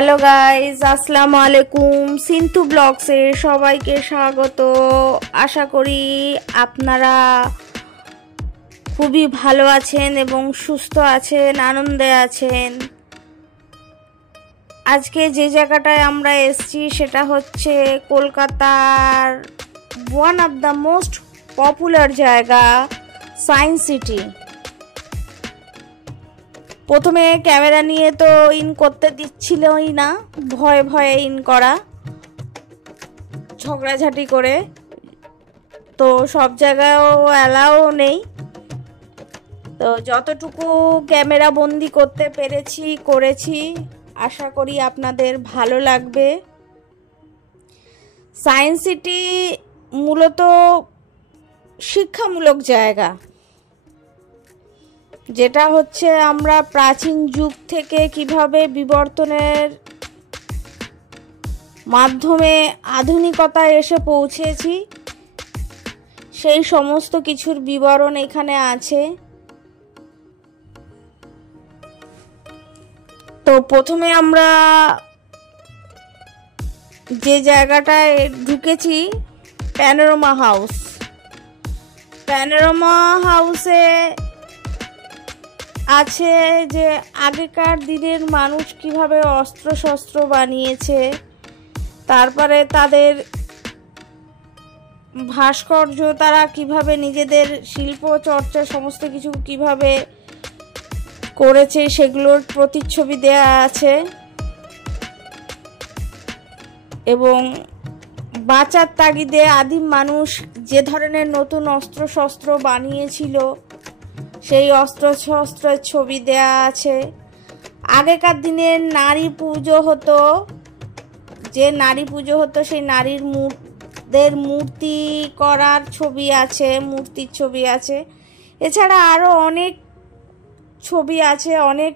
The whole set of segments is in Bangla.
হ্যালো গাইস, আসসালামু আলাইকুম। সিন্তু ব্লগসে সবাইকে স্বাগত। আশা করি আপনারা খুবই ভালো আছেন এবং সুস্থ আছেন, আনন্দে আছেন। আজকে যে জায়গাটায় আমরা এসেছি সেটা হচ্ছে কলকাতার one of the most popular জায়গা, সায়েন্স সিটি। প্রথমে ক্যামেরা নিয়ে তো ইন করতে দিচ্ছিলই না, ভয়ে ভয়ে ইন করা, ঝগড়াঝাটি করে। তো সব জায়গায়ও অ্যালাও নেই, তো যতটুকু ক্যামেরা বন্দি করতে পেরেছি করেছি। আশা করি আপনাদের ভালো লাগবে। সায়েন্স সিটি মূলত শিক্ষামূলক জায়গা, যেটা হচ্ছে আমরা প্রাচীন যুগ থেকে কিভাবে বিবর্তনের মাধ্যমে আধুনিকতায় এসে পৌঁছেছি সেই সমস্ত কিছুর বিবরণ এখানে আছে। তো প্রথমে আমরা যে জায়গাটায় ঢুকেছি, প্যানোরামা হাউস। প্যানোরামা হাউসে আছে যে আগেকার দিনের মানুষ কিভাবে অস্ত্র শস্ত্র বানিয়েছে, তারপরে তাদের ভাস্কর্য, তারা কিভাবে নিজেদের শিল্প চর্চা সমস্ত কিছু কিভাবে করেছে সেগুলোর প্রতিচ্ছবি দেয়া আছে। এবং বাঁচার তাগিদে আদিম মানুষ যে ধরনের নতুন অস্ত্র শস্ত্র বানিয়েছিল সেই অস্ত্র শস্ত্রের ছবি দেয়া আছে। আগেকার দিনে নারী পুজো হতো, যে নারী পুজো হতো সেই নারীর মূর্তি করার ছবি আছে, মূর্তির ছবি আছে। এছাড়া আরও অনেক ছবি আছে, অনেক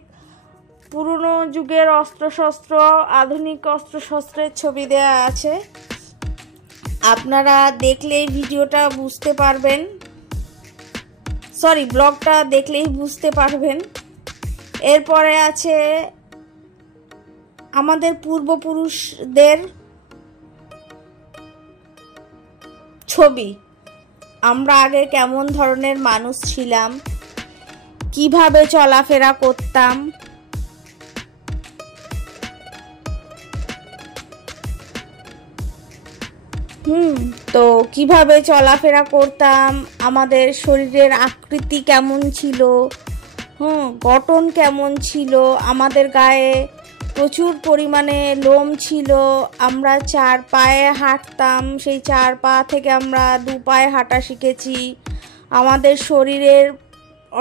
পুরনো যুগের অস্ত্রশস্ত্র, আধুনিক অস্ত্রশস্ত্রের ছবি দেয়া আছে। আপনারা দেখলেই ভিডিওটা বুঝতে পারবেন, ব্লগটা দেখলেই বুঝতে পারবেন। এরপরে আছে আমাদের পূর্বপুরুষদের ছবি, আমরা আগে কেমন ধরনের মানুষ ছিলাম, কিভাবে চলাফেরা করতাম। তো কিভাবে চলাফেরা করতাম, আমাদের শরীরের আকৃতি কেমন ছিল, গঠন কেমন ছিল, আমাদের গায়ে প্রচুর পরিমাণে লোম ছিল, আমরা 4 পায়ে হাঁটতাম, সেই 4 পা থেকে আমরা 2 পায়ে হাঁটা শিখেছি। আমাদের শরীরের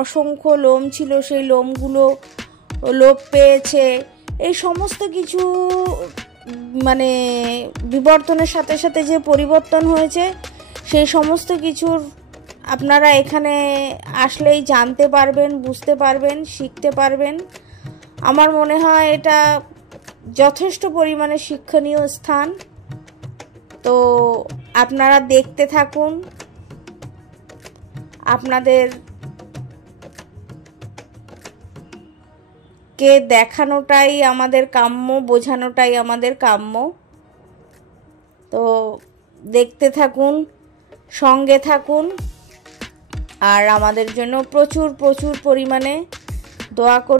অসংখ্য লোম ছিল, সেই লোমগুলো লোপ পেয়েছে। এই সমস্ত কিছু মানে বিবর্তনের সাথে সাথে যে পরিবর্তন হয়েছে সেই সমস্ত কিছুর আপনারা এখানে আসলেই জানতে পারবেন, বুঝতে পারবেন, শিখতে পারবেন। আমার মনে হয় এটা যথেষ্ট পরিমাণে শিক্ষণীয় স্থান। তো আপনারা দেখতে থাকুন, আপনাদের কে দেখানোটাই আমাদের কাম্য, বোঝানোটাই আমাদের কাম্য। তো দেখতে থাকুন, সঙ্গে থাকুন, আর আমাদের জন্য প্রচুর প্রচুর পরিমাণে দোয়া করুন।